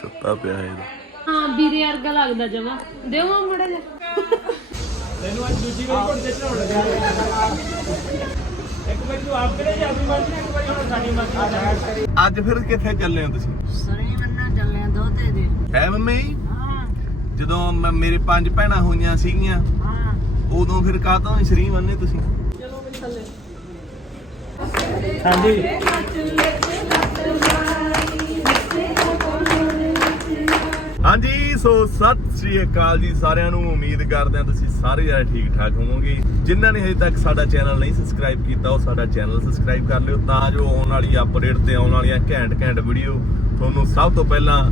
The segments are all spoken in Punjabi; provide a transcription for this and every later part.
ਸੁੱਤਾ ਪਿਆ ਹੈ ਇਹਦਾ। ਹਾਂ ਵੀਰੇ ਵਰਗਾ ਲੱਗਦਾ ਜਮਾ। ਦੇਵਾਂ ਮੜਾ ਜਾ ਤੈਨੂੰ ਅੱਜ ਦੂਜੀ ਵਾਰੀ ਕੋਲ ਤੇ ਚੜਾਉਣ ਲੱਗਿਆ ਇੱਕ ਵਾਰੀ ਤੂੰ ਆਪ ਕਰੇ ਜਾਂ ਆਪਣੀ ਮਰਜ਼ੀ ਨਾਲ, ਇੱਕ ਵਾਰੀ ਹੁਣ ਸਾਡੀ ਮਰਜ਼ੀ ਨਾਲ। ਅੱਜ ਫਿਰ ਕਿੱਥੇ ਚੱਲੇ ਹੋ ਤੁਸੀਂ? ਸਰੀ ਮੰਨਾ ਚੱਲੇ ਦੋਤੇ ਦੇ। ਹੈ ਮੰਮੀ? ਹਾਂ। ਜਦੋਂ ਮੈਂ- ਮੇਰੇ ਪੰਜ ਭੈਣਾਂ ਹੋਈਆਂ ਸੀਗੀਆਂ ਹਾਂ। ਉਦੋਂ ਫਿਰ ਕਾਹਤੋਂ ਸ਼ਰੀ ਬੰਨੇ ਤੁਸੀਂ? ਹਾਂਜੀ। ਹਾਂਜੀ ਸੋ ਸਤਿ ਸ੍ਰੀ ਅਕਾਲ ਜੀ ਸਾਰਿਆਂ ਨੂੰ। ਉਮੀਦ ਕਰਦੇ ਹਾਂ ਤੁਸੀਂ ਸਾਰੇ ਜਣੇ ਠੀਕ ਠਾਕ ਹੋਵੋਗੇ। ਜਿਨ੍ਹਾਂ ਨੇ ਹਜੇ ਤੱਕ ਸਾਡਾ ਚੈਨਲ ਨਹੀਂ ਸਬਸਕ੍ਰਾਈਬ ਕੀਤਾ ਉਹ ਸਾਡਾ ਚੈਨਲ ਸਬਸਕ੍ਰਾਈਬ ਕਰ ਲਿਓ ਤਾਂ ਜੋ ਆਉਣ ਵਾਲੀ ਅਪਡੇਟ ਤੇ ਆਉਣ ਵਾਲੀਆਂ ਘੈਂਟ ਘੈਂਟ ਵੀਡੀਓ ਤੁਹਾਨੂੰ ਸਭ ਤੋਂ ਪਹਿਲਾਂ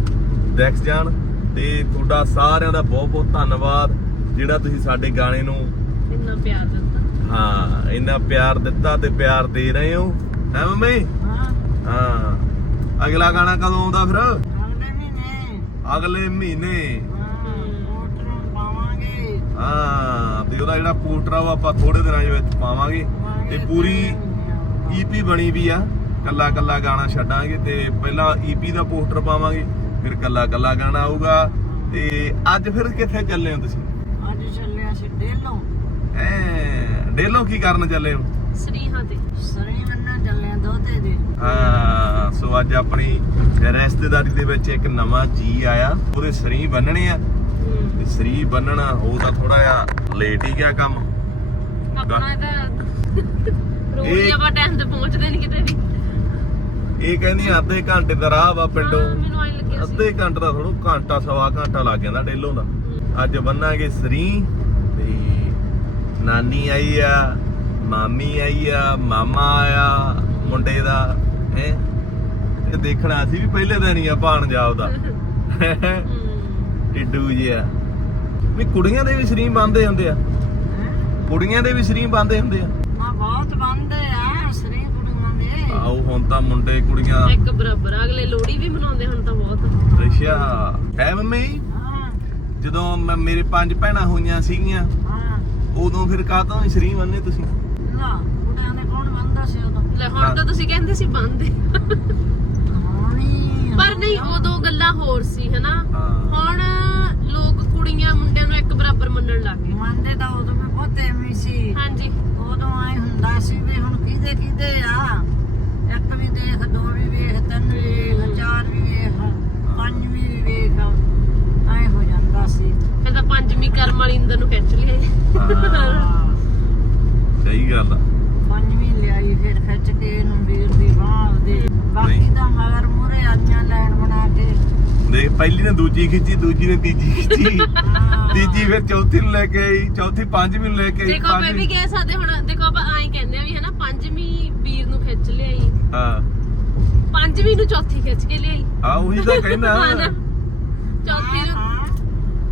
ਦੇਖ ਜਾਣ। ਤੇ ਤੁਹਾਡਾ ਸਾਰਿਆਂ ਦਾ ਬਹੁਤ ਬਹੁਤ ਧੰਨਵਾਦ ਜਿਹੜਾ ਤੁਸੀਂ ਸਾਡੇ ਗਾਣੇ ਨੂੰ ਇੰਨਾ ਪਿਆਰ ਦਿੱਤਾ। ਹਾਂ ਇੰਨਾ ਪਿਆਰ ਦਿੱਤਾ ਤੇ ਪਿਆਰ ਦੇ ਰਹੇ ਹੋ। ਹੈ ਮੰਮੀ? ਹਾਂ। ਹਾਂ। ਅਗਲਾ ਗਾਣਾ ਕਦੋਂ ਆਉਂਦਾ ਫਿਰ? ਅਗਲੇ ਮਹੀਨੇ। ਮੋਟਰ ਪਾਵਾਂਗੇ ਹਾਂ ਤੇ ਉਹਦਾ ਜਿਹੜਾ ਪੋਸਟਰ ਆ ਉਹ ਆਪਾਂ ਥੋੜੇ ਦਿਨਾਂ ਦੇ ਵਿੱਚ ਪਾਵਾਂਗੇ। ਤੇ ਪੂਰੀ ਈਪੀ ਬਣੀ ਵੀ ਆ ਕੱਲਾ ਕੱਲਾ ਗਾਣਾ ਛੱਡਾਂਗੇ ਤੇ ਪਹਿਲਾਂ ਈਪੀ ਦਾ ਪੋਸਟਰ ਪਾਵਾਂਗੇ ਫਿਰ ਕੱਲਾ ਕੱਲਾ ਗਾਣਾ ਆਊਗਾ। ਤੇ ਅੱਜ ਫਿਰ ਕਿੱਥੇ ਚੱਲੇ ਹੋ ਤੁਸੀਂ? ਅੱਜ ਚੱਲਿਆ ਸੀ ਡੇਲੋਂ। ਐ ਡੇਲੋ ਕੀ ਕਰਨ ਚੱਲੇ ਹੋ? ਸਰੀਹਾਂ ਤੇ। ਸਰੀ ਦੋਤੇ ਦੇ ਹਾਂ ਸੋ ਅੱਜ ਆਪਣੀ ਰਿਸ਼ਤੇਦਾਰੀ ਦੇ ਵਿੱਚ ਇੱਕ ਨਵਾਂ ਜੀ ਆਇਆ। ਉਹਦੇ ਸਰੀ ਬੰਨਣੇ ਆ। ਤੇ ਸਰੀ ਬੰਨਣਾ ਉਹ ਤਾਂ ਥੋੜਾ ਜਿਹਾ ਲੇਟ ਹੀ ਗਿਆ ਕੰਮ। ਆਪਣਾ ਤਾਂ ਰੋਜ਼ ਹੀ ਇਹ- ਆਪਾਂ ਟਾਈਮ ਤੇ ਪਹੁੰਚਦੇ ਨਹੀਂ ਕਿਤੇ ਵੀ। ਇਹ ਕਹਿੰਦੀ ਅੱਧੇ ਘੰਟੇ ਦਾ ਰਾਹ ਵਾ ਪਿੰਡੋਂ। ਅੱਧੇ ਘੰਟੇ ਦਾ ਥੋੜੋ ਘੰਟਾ ਸਵਾ ਘੰਟਾ ਲੱਗ ਜਾਂਦਾ ਡੇਲੋਂ ਦਾ। ਅੱਜ ਬੰਨਾਂਗੇ ਸਰੀ ਤੇ ਨਾਨੀ ਆਈ ਆ ਮਾਮੀ ਆਈ ਆ ਮਾਮਾ ਆਇਆ ਮੁੰਡੇ ਦਾ ਹੈ? ਤੇ ਦੇਖਣਾ ਅਸੀਂ ਵੀ ਪਹਿਲੇ ਦਿਨ ਹੀ ਆ ਭਾਣ ਜਾਬ ਦਾ ਟਿੱਡੂ ਜਿਹਾ। ਵੀ ਕੁੜੀਆਂ ਦੇ ਵੀ ਸਰੀਂ ਬੰਦੇ ਹੁੰਦੇ ਆ। ਕੁੜੀਆਂ ਦੇ ਵੀ ਸਰੀਂ ਬੰਦੇ ਹੁੰਦੇ ਆ। ਹਾਂ ਬਹੁਤ ਬੰਦੇ ਆ ਸਰੀ ਕੁੜੀਆਂ ਦੇ। ਆਓ ਹੁਣ ਤਾਂ ਮੁੰਡੇ ਕੁੜੀਆਂ ਇੱਕ ਬਰਾਬਰ ਆ, ਅਗਲੇ ਲੋਹੜੀ ਵੀ ਮਨਾਉਂਦੇ ਹੁਣ ਤਾਂ ਬਹੁਤ। ਅੱਛਾ ਹੈ ਮੰਮੀ? ਹਾਂ। ਜਦੋਂ ਮੈਂ ਮੇਰੇ ਪੰਜ ਭੈਣਾਂ ਹੋਈਆਂ ਸੀਗੀਆਂ ਹਾਂ। ਉਦੋਂ ਫਿਰ ਕਾਹਤੋਂ ਸਰੀ ਬੰਨੇ ਤੁਸੀਂ? ਨਾ। ਸੀ ਲੈ ਹੁਣ ਤਾਂ ਤੁਸੀਂ ਕਹਿੰਦੇ ਸੀ ਬੰਦ ਪਰ ਨਹੀਂ ਉਦੋਂ ਗੱਲਾਂ ਹੋਰ ਸੀ ਹਨਾ? ਹਾਂ। ਹੁਣ ਲੋਕ ਕੁੜੀਆਂ ਮੁੰਡਿਆਂ ਨੂੰ ਇੱਕ ਬਰਾਬਰ ਮੰਨਣ ਲੱਗ ਗਏ। ਮੰਨਦੇ ਤਾਂ ਉਦੋਂ ਵੀ ਬਹੁਤ ਐਵੇਂ ਸੀ। ਹਾਂਜੀ। ਉਦੋਂ ਆਏ ਹੁੰਦਾ ਸੀ ਵੀ ਹੁਣ ਕਿਹਦੇ ਕਿਹਦੇ ਆ? ਇੱਕ ਵੀ ਦੇਖ ਦੋ ਵੀ ਵੇਖ ਤਿੰਨ ਵੀ ਵੇਖ ਚਾਰ ਵੀ ਵੇਖ ਪੰਜ ਵੀ ਵੇਖ। ਐ ਹੋ ਜਾਂਦਾ ਸੀ। ਫਿਰ ਤਾਂ ਪੰਜਵੀਂ ਕਰਮ ਵਾਲੀ ਇੰਦਰ ਨੂੰ ਖਿੱਚ ਲਿਆ। ਹਾਂ, ਸਹੀ ਗੱਲ ਆ। ਪੰਜਵੀਂ ਲਿਆਈ ਫਿਰ ਖਿੱਚ ਕੇ ਇਹਨੂੰ ਵੀਰ ਦੀ ਬਾਹ ਦੇ ਬਾਕੀ ਦਾ ਮਗਰ ਮੂਰੇ ਆਈਆਂ ਲੈਣ ਬਣਾ ਕੇ। ਦੇਖ ਪਹਿਲੀ ਨੇ ਦੂਜੀ ਖਿੱਚੀ ਦੂਜੀ ਨੇ ਤੀਜੀ ਖਿੱਚੀ। ਹਾਂ। ਤੀਜੀ ਫਿਰ ਚੌਥੀ ਨੂੰ ਲੈ ਕੇ ਆਈ ਚੌਥੀ ਪੰਜਵੀਂ ਨੂੰ ਲੈ ਕੇ ਆਈ ਦੇਖੋ ਆਪਾਂ ਇਹ ਵੀ ਕਹਿ ਸਕਦੇ ਹੁਣ ਦੇਖੋ ਆਪਾਂ ਐਂ ਕਹਿੰਦੇ ਆ ਵੀ ਹਨਾ ਪੰਜਵੀਂ ਵੀਰ ਨੂੰ ਖਿੱਚ ਲਿਆਈ। ਹਾਂ। ਪੰਜਵੀਂ ਨੂੰ ਚੌਥੀ ਖਿੱਚ ਕੇ ਲਿਆਈ। ਆ ਉਹੀ ਤਾਂ ਕਹਿੰਦਾ। ਹਾਂ। ਚੌਥੀ ਨੂੰ ਹਾਂ।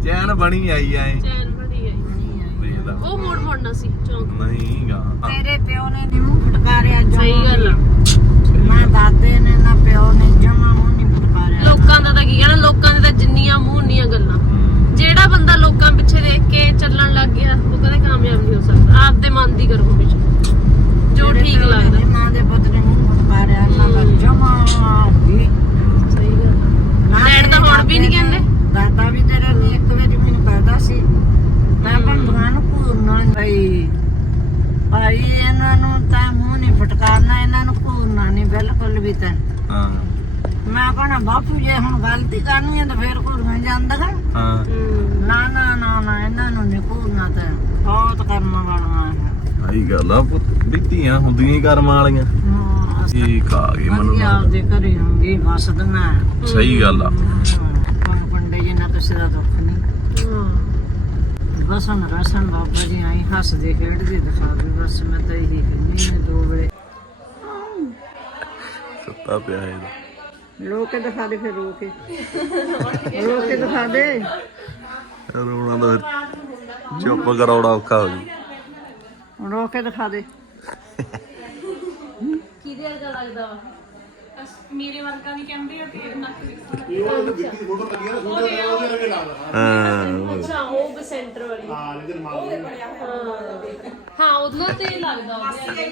ਚੈਨ ਬਣੀ ਆਈ ਐ। ਚੈਨ ਬਣੀ ਆਈ ਨਹੀਂ ਆਈ। ਦੇਖ ਲਾ ਉਹ ਮੋੜ ਮੋੜਨਾ ਸੀ ਚੌਂਕ। ਨਹੀਂ ਗਾ। ਤੇਰੇ ਪਿਓ ਨੇ ਨੀ ਮੂੰਹ ਫਟਕਾਰਿਆ ਸਹੀ ਗੱਲ ਆ ਵੀ। ਨਾ ਦਾਦੇ ਨੇ ਨਾ ਪਿਓ ਨੇ ਜਮਾ ਮੂੰਹ ਨਹੀਂ ਫਟਕਾਰਿਆ ਲੋਕਾਂ ਦਾ ਤਾਂ ਕੀ ਕਹਿਣਾ ਲੋਕਾਂ ਦੇ ਤਾਂ ਜਿੰਨੀਆਂ ਮੂੰਹ ਉਨੀਆਂ ਗੱਲਾਂ ਜਿਹੜਾ ਬੰਦਾ ਲੋਕਾਂ ਪਿੱਛੇ ਦੇਖ ਕੇ ਚੱਲਣ ਲੱਗ ਗਿਆ ਉਹ ਕਦੇ ਕਾਮਯਾਬ ਨਹੀਂ ਹੋ ਸਕਦਾ ਆਪਦੇ ਮਨ ਦੀ ਕਰੋ ਹਮੇਸ਼ਾ ਜੋ ਤੇਰੇ ਠੀਕ ਪਿਓ ਨੇ ਲੱਗਦਾ ਨੀ ਮਾਂ ਦੇ ਪੁੱਤ ਨੇ ਮੂੰਹ ਫਟਕਾਰਿਆ ਇਹਨਾਂ ਦਾ ਹਮ। ਜਮਾ ਵੀ ਸਹੀ ਗੱਲ ਨਾ ਡੈਡ ਤਾਂ ਤੇਰੇ ਹੁਣ ਵੀ ਨੀ ਦਾਦੇ ਨੇ- ਕਹਿੰਦੇ। ਦਾਦਾ ਵੀ ਤੇਰਾ ਨੀ ਇੱਕ ਵਾਰੀ ਮੈਨੂੰ ਕਹਦਾ ਸੀ ਮੈਂ ਬੰਦੂਆਂ ਨੂੰ ਘੂਰਨਾ ਬਈ ਭਾਈ ਇਹਨਾਂ ਨੂੰ ਤਾਂ ਮੂੰਹ ਨਹੀਂ ਫਟਕਾਰਨਾ ਇਹਨਾਂ ਨੂੰ ਘੂਰਨਾ ਨਹੀਂ ਬਿਲਕੁਲ ਵੀ ਤਾਂ। ਹਾਂ। ਮੈਂ ਕਹਣਾ ਬਾਪੂ ਜੇ ਹੁਣ ਗਲਤੀ ਕਰਨੀ ਹੈ ਤਾਂ ਫੇਰ ਘੂਰਨਾ ਜਾਂਦਾ ਹੈ। ਨਾ ਨਾ ਨਾ ਨਾ ਇਹਨਾਂ ਨੂੰ ਨਹੀਂ ਘੂਰਨਾ ਤਾਂ। ਬਹੁਤ ਕਰਮ ਵਾਲੀਆਂ ਹੈ ਆਹੀ ਗੱਲ ਆ ਪੁੱਤ। ਵੀ ਧੀਆਂ ਹੁੰਦੀਆਂ ਹੀ ਕਰਮ ਵਾਲੀਆਂ। ਠੀਕ ਆ ਗਈ ਮੈਨੂੰ। ਆਪਦੇ ਘਰੇ ਹੁੰਦੀ ਵਸਦੀਆਂ ਸਹੀ ਗੱਲ ਆ। ਪੰਡੇ ਜੀ ਨਾਲ ਕਿਸੇ ਦਾ ਦੁੱਖ ਨਹੀਂ। ਬਸਨ ਰਸਨ ਬਾਬਾ ਜੀ ਆਈ ਹੱਸਦੇ ਖੇਡਦੇ ਦਿਖਾ ਦੇ। ਬਸ ਮੈਂ ਤਾਂ ਇਹੀ ਕਹਿੰਦੀ ਹਾਂ ਦੋ ਵੇਲੇ ਸੁੱਤਾ ਪਿਆ ਹੈ ਇਹਦਾ। ਰੋ ਕੇ ਦਿਖਾ ਦੇ ਫਿਰ ਰੋ ਕੇ। ਰੋ ਕੇ ਦਿਖਾ ਦੇ। ਰੋਣਾ ਦਾ ਫਿਰ ਚੁੱਪ ਕਰਾਉਣਾ ਔਖਾ ਹੋ ਜੂ। ਰੋ ਕੇ ਦਿਖਾ ਦੇ। ਕਿਹਦੇ ਵਰਗਾ ਲੱਗਦਾ ਵਾ? ਮੇਰੇ ਵਰਗਾ ਵੀ ਕਹਿੰਦੇ ਆ ਤੇ ਨੱਕ ਵੀ ਹਾਂ ਅੱਛਾ ਉਹ ਸੈਂਟਰ ਵਾਲੀ। ਹਾਂ ਲੇਕਿਨ ਹਾਂ ਉਹਨਾਂ ਤੇ ਲੱਗਦਾ ਉਹਦੇ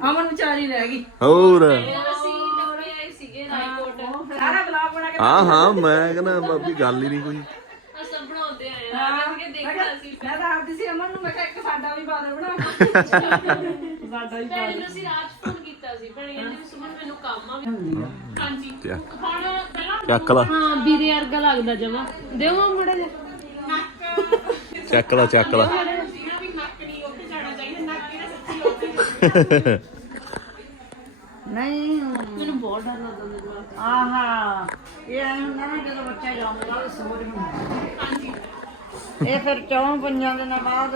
ਅਮਨ ਵਿਚਾਰੀ ਰਹਿ ਗਈ। ਹੋਰ? ਅਸੀਂ ਟੱਪੇ ਆਏ ਸੀਗੇ ਰਾਈਕੋਟ ਸਾਰਾ ਬਲੌਗ ਬਣਾ ਕੇ ਹਾਂ ਹਾਂ ਮੈਂ ਕਹਿੰਦਾ ਬਾਬੀ ਗੱਲ ਹੀ ਨਹੀਂ ਕੋਈ। ਅਸਾਂ ਬਣਾਉਂਦੇ ਆਏ ਆ ਅਸੀਂ ਦੇਖਿਆ ਸੀ। ਮੈਂ ਤਾਂ ਆਪਦੀ ਸੀ ਅਮਨ ਨੂੰ ਮੈਂ ਕਿਹਾ ਇੱਕ ਸਾਡਾ ਵੀ ਬਾਦਲ ਬਣਾ। ਸਾਡਾ ਵੀ ਭੈਣ ਨੂੰ ਅਸੀਂ ਰਾਜ ਫੋਨ ਕੀਤਾ ਸੀ। ਭੈਣ ਕਹਿੰਦੀ ਵੀ ਸੁਮਨ ਮੈਨੂੰ ਕੰਮ ਆ। ਵੀ ਹਾਂਜੀ। ਚੱਕ। ਹੁਣ ਪਹਿਲਾਂ ਚੱਕ ਲਾ। ਹਾਂ ਵੀਰੇ ਵਰਗਾ ਲੱਗਦਾ ਜਮਾ। ਦਿਓ ਮੜਾ ਜਿਹਾ। ਚੱਕ ਲਾ ਚੱਕ ਲਾ ਵੀ ਨੱਕ ਨਹੀਂ ਉੱਤੇ ਜਾਣਾ ਚਾਹੀਦਾ ਨੱਕ ਕਿਹੜਾ ਸੱਚੀ ਉੱਤੇ ਨਹੀਂ। ਮੈਨੂੰ ਬਹੁਤ ਡਰ ਲੱਗਦਾ ਆਹਾ ਇਹ ਐਂ ਹੁੰਦਾ ਨਾ ਜਦੋਂ ਬੱਚਾ ਜੰਮਦਾ ਉਹ ਸੋਚ ਹੁੰਦਾ। ਹਾਂਜੀ। ਇਹ ਫਿਰ ਚੌਂ ਪੰਜਾਂ ਦਿਨਾਂ ਬਾਅਦ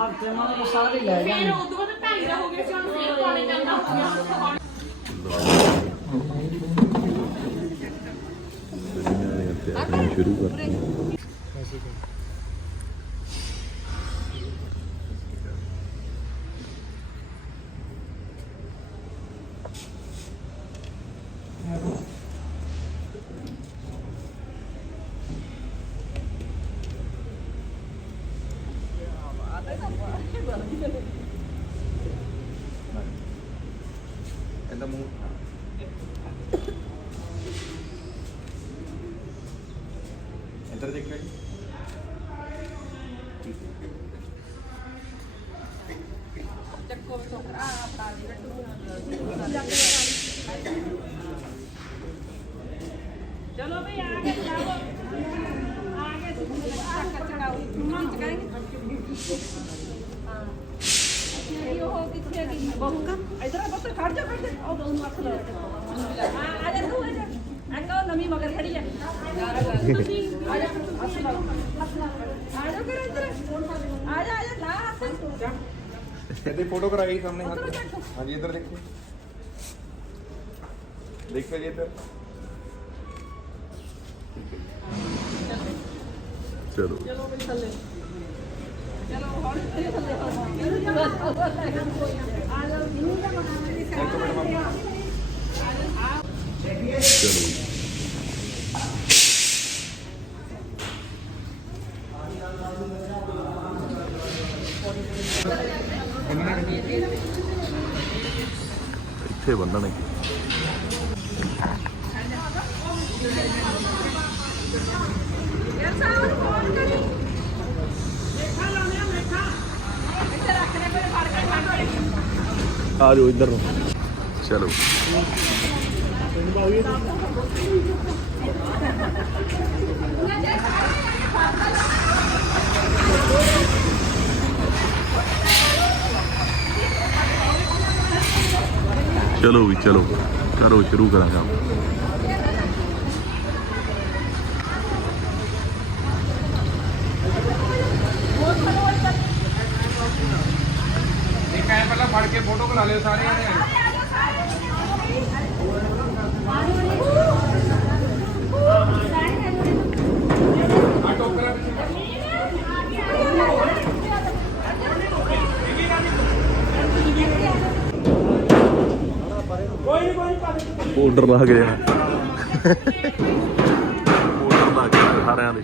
ਹਫ਼ਤੇ ਮਗਰ ਸਾਰੇ ਲੈ ਫਿਰ ਜਾਂਦੇ। ਉਦੋਂ ਬਾਅਦ ਢਾਈ ਦਾ ਹੋ ਗਿਆ ਸੀ ਹੁਣ ਫੇਰ ਪਾਣੇ ਜਾਂਦਾ ਹੋ ਗਿਆ। ਸ਼ੁਰੂ ਕਰ ਇਹਦਾ चलो भाई आगे चढ़ाओ आगे चक्कर चढ़ाओ हम चढ़ाएंगे हो किसी की बहू का इधर बस खड़ जा खड़ जा और बहू मत लो हां आ जा तू आ जा अंगा नमी मगर खड़ी है ਇਹਦੀ ਫੋਟੋ ਕਰਾਈ ਸਾਹਮਣੇ ਹੱਥ ਹਾਂਜੀ ਇੱਧਰ ਦੇਖੋ ਦੇਖੋ ਜੀ ਇੱਧਰ ਚਲੋ ਚਲੋ ਇੱਥੇ ਬੰਨਣਗੇ ਆ ਜਾਓ ਇੱਧਰ ਨੂੰ। ਚਲੋ। ਚਲੋ ਵੀ, ਚਲੋ। ਕਰੋ, ਸ਼ੁਰੂ ਕਰਾਂ ਕੰਮ ਇੱਕ ਐ ਪਹਿਲਾਂ ਫੜ ਕੇ ਫੋਟੋ ਕਰਾ ਲਿਓ ਸਾਰਿਆਂ ਨੇ ਆ ਟੋਕਰਾ ਕੋਈ ਨਹੀਂ ਕੋਈ ਨਹੀਂ ਪਾਊਡਰ ਲਾ ਕੇ ਜਾਣਾ ਪਾਊਡਰ ਲਾ ਕੇ ਜਾਣਾ ਸਾਰਿਆਂ ਦੇ।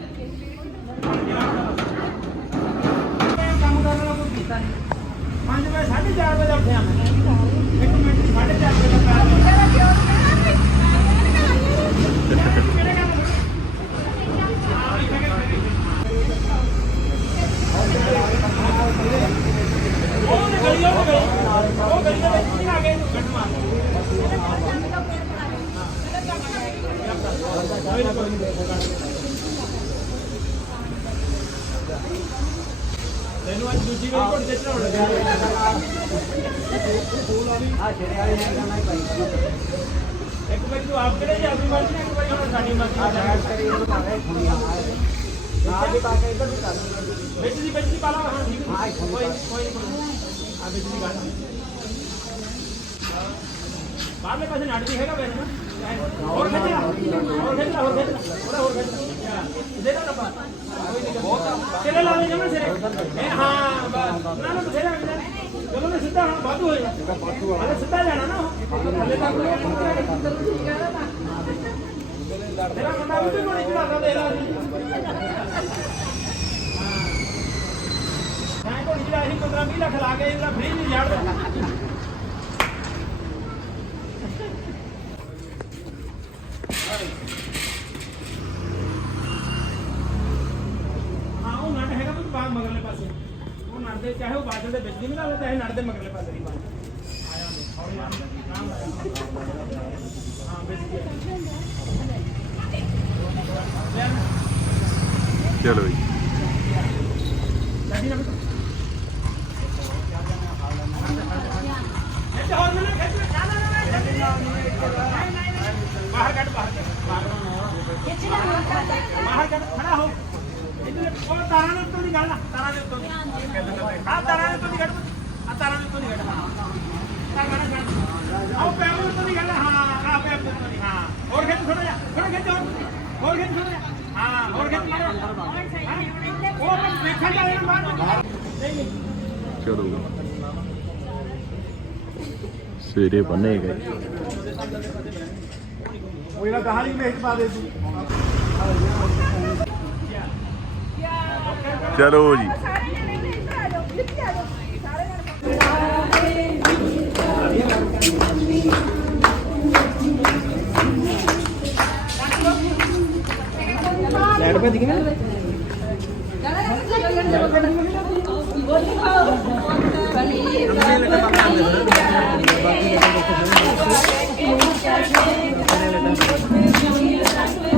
ਕੰਮ ਕਰਨ ਵਾਲਾ ਕੋਈ ਕੀਤਾ ਨਹੀਂ 5 ਵਜੇ 4:30 ਵਜੇ ਉੱਠਿਆ ਮੈਂ। ਇੱਕ ਮਿੰਟ 4:30 ਵਜੇ ਦਾ ਉਹ ਗਲੀ ਉਹ ਗਲੀ ਉਹ ਗਲੀ ਦੇ ਵਿੱਚ ਨਹੀਂ ਆ ਗਏ ਗੱਡ ਮਾਰ ਤੈਨੂੰ ਅੱਜ ਦੂਜੀ ਵਾਰੀ ਘੁੱਟ ਜਿੱਤਣਾ ਹੁਣ ਲੱਗਿਆ ਇੱਕ ਵਾਰੀ ਤੂੰ ਆਪ ਕਿਹੜੇ ਜਾ ਆਪਣੀ ਮਰਜ਼ੀ ਨਾਲ, ਇੱਕ ਵਾਰੀ ਹੁਣ ਸਾਡੀ ਮਰਜ਼ੀ ਨਾਲ ਵਿੱਚ ਦੀ ਵਿੱਚ ਦੀ ਪਾ ਲਾ ਹਾਂ ਠੀਕ ਹੈ ਕੋਈ ਨੀ, ਬਹੁਤ ਚਲੇ ਲਾ ਦੇ ਜਮਾ ਸਿਰੇ ਹਾਂ ਬਸ ਨਾ ਨਾ ਬਥੇਰਾ ਚਲੋ ਮੈਂ ਸਿੱਧਾ ਹੁਣ ਵਾਧੂ ਹੋਇਆ ਹਲੇ ਸਿੱਧਾ ਜਾਣਾ ਨਾ ਉਹ। ਹਲੇ ਤੱਕ ਤੇਰਾ ਮੁੰਡਾ ਵੀ ਕੋਈ ਚੜਾਦਾ ਦੇ ਲਾ ਮੈਂ ਕੋਈ ਜਿਹੜਾ ਅਸੀਂ 15 20 ਲੱਖ ਲਾ ਕੇ ਇਹਦਾ ਫ੍ਰੀ ਨਹੀਂ ਛੱਡਦਾ ਉਹ ਬਾਦਲ ਦੇ ਵਿੱਚ ਮਗਰਲੇ ਪਾਸੇ ਦੀ ਚਲੋ ਜੀ ਗੱਡੀ ਨਾ ਬਿਠਾ ਖਿੱਚ ਹੋਰ ਮੈਨੂੰ ਖਿੱਚ ਬਾਹਰ ਕੱਢ ਬਾਹਰ ਕੱਢ ਬਾਹਰ ਕੱਢ ਖੜਾ ਹੋ ਇੱਧਰ ਉਹ ਤਾਰਾਂ ਦੇ ਉੱਤੋਂ ਦੀ ਗੱਲ ਨਾ ਤਾਰਾਂ ਦੇ ਉੱਤੋਂ ਦੀ ਆ ਤਾਰਾਂ ਦੇ ਉੱਤੋਂ ਦੀ ਕੱਢ ਆ ਤਾਰਾਂ ਦੇ ਉੱਤੋਂ ਦੀ ਕੱਢ ਤਾਰਾਂ ਦੇ ਕੱਢ ਆਓ ਪੈਰ ਦੇ ਉੱਤੋਂ ਦੀ ਗੱਲ ਹਾਂ ਆ ਪੈਰ ਦੇ ਉੱਤੋਂ ਦੀ ਹਾਂ ਹੋਰ ਖਿੱਚ ਥੋੜਾ ਜਿਹਾ ਥੋੜਾ ਖਿੱਚ ਹੋਰ ਹੋਰ ਖਿੱਚ ਥੋੜਾ ਜਿਹਾ ਹਾਂ ਹੋਰ ਖਿੱਚ ਮਾਰੋ ਉਹ ਮੈਂ ਦੇਖਣ ਜਾ ਰਿਹਾ ਬਾਹਰ ਨਹੀਂ ਨਹੀਂ ਚਲੋ ਸਵੇਰੇ ਬੰਨੇ ਗਏ। ਉਹ ਇਹਨਾਂ ਕਹਾਣੀ ਵਿੱਚ ਪਾ ਦੇ ਤੂੰ ਚਲੋ ਜੀ। ਲੈਟ ਭੱਜ ਗਈ ਨਾ ਉਹ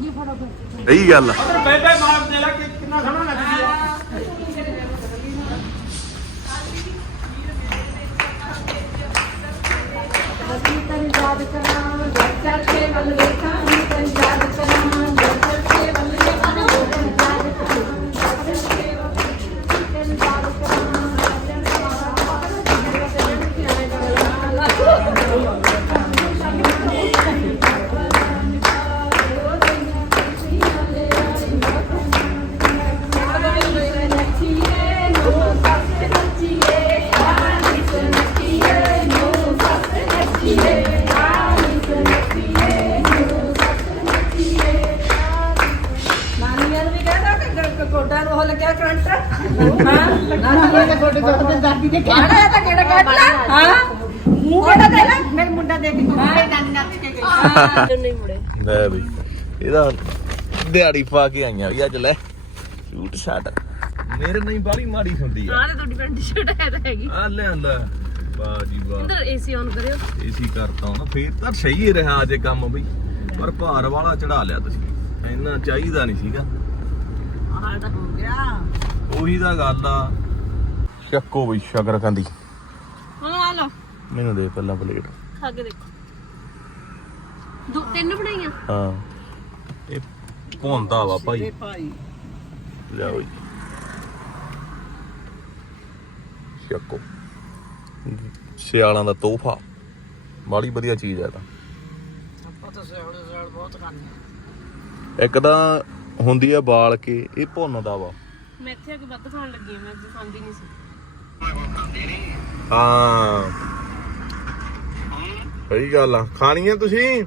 ਯਾਦ ਮੈਂ ਇਹੀ ਗੱਲ ਆ। ਬੇਬੇ ਮਾਰ ਦੇ ਲੈ ਕਿ ਕਿੰਨਾ ਸੋਹਣਾ ਨੱਚਦੀ ਹੈ ਨਾਨੀਆਂ ਮੁੰਡਾ ਦੇਖ ਕੇ ਮੇਰੇ ਨਾਨੀ ਨੱਚ ਕੇ ਗਈ। ਨਹੀਂ ਮੁੜੇ। ਲੈ ਬਈ ਇਹਦਾ ਦਿਹਾੜੀ ਪਾ ਕੇ ਆਈਆਂ ਵੀ ਅੱਜ ਲੈ। ਸੂਟ ਸ਼ਾਟ ਮੇਰੇ ਨਹੀਂ ਬਾਲੀ ਮਾੜੀ ਹੁੰਦੀ ਆ। ਆਹ ਤੇ ਤੁਹਾਡੀ ਪੈਂਟ ਸ਼ਰਟ ਹੈ ਤਾਂ ਹੈਗੀ। ਆ ਲਿਆਂਦਾ। ਵਾਹ ਜੀ ਵਾਹ। ਅੰਦਰ ਏਸੀ ਆਨ ਕਰਿਓ। ਏਸੀ ਕਰਤਾ ਨਾ ਫੇਰ ਤਾਂ ਸਹੀ ਹੀ ਰਿਹਾ ਅਜੇ ਕੰਮ ਬਈ ਪਰ ਭਾਰ ਵਾਲਾ ਚੜਾ ਲਿਆ ਤੁਸੀਂ। ਇੰਨਾ ਚਾਹੀਦਾ ਨਹੀਂ ਸੀਗਾ। ਆਹ ਤਾਂ ਹੋ ਗਿਆ। ਉਹੀ ਤਾਂ ਗੱਲ ਆ। ਚੱਕੋ ਬਈ ਸ਼ਕਰ ਕੰਦੀ ਹਾਂ ਆ ਲਓ। ਮੈਨੂੰ ਦੇ ਪਹਿਲਾਂ ਪਲੇਟ ਖਾ ਕੇ ਦੇਖੋ। ਦੋ ਤਿੰਨ ਬਣਾਈਆਂ? ਹਾਂ। ਇਹ ਭੌਂਦਾ ਵਾ ਭਾਈ। ਭਾਈ। ਲਿਆਓ ਜੀ। ਚੱਕੋ। ਸਿਆਲਾਂ ਦਾ ਤੋਹਫਾ। ਬੜੀ ਵਧੀਆ ਚੀਜ਼ ਹੈ ਤਾਂ। ਆਪਾਂ ਤਾਂ ਸਿਆਲ ਸਿਆਲ ਬਹੁਤ ਖਾਂਦੇ ਇੱਕ ਤਾਂ ਹੁੰਦੀ ਆ ਬਾਲ ਕੇ ਇਹ ਭੁੰਨਦਾ ਵਾ। ਮੈਂ ਇੱਥੇ ਆ ਕੇ ਵੱਧ ਖਾਣ ਲੱਗੀ ਹਾਂ ਮੈਂ ਅੱਜ ਖਾਂਦੀ ਨਹੀਂ ਸੀ। ਹਾਂ। ਸਹੀ ਗੱਲ ਆ। ਖਾਣੀ ਆ? ਤੁਸੀਂ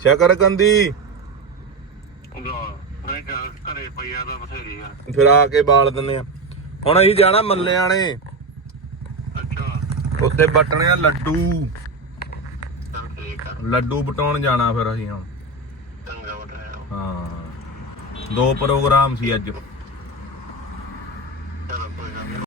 ਸ਼ਕਰ ਕੰਦੀ। ਘਰੇ ਪਈਆ ਦਾ ਬਥੇਰੀ ਆ। ਫਿਰ ਆ ਕੇ ਬਾਲ ਦਿੰਨੇ ਆ। ਹੁਣ ਅਸੀਂ ਜਾਣਾ ਮੱਲਿਆਣੇ ਅੱਛਾ। ਉੱਥੇ ਬਟਣੇ ਆ ਲੱਡੂ। ਆ। ਲੱਡੂ ਬਟਾਉਣ ਜਾਣਾ ਫਿਰ ਅਸੀਂ ਹੁਣ। ਚੰਗਾ ਬਟਾਇਆ ਹਾਂ। ਦੋ ਪ੍ਰੋਗਰਾਮ ਸੀ ਅੱਜ।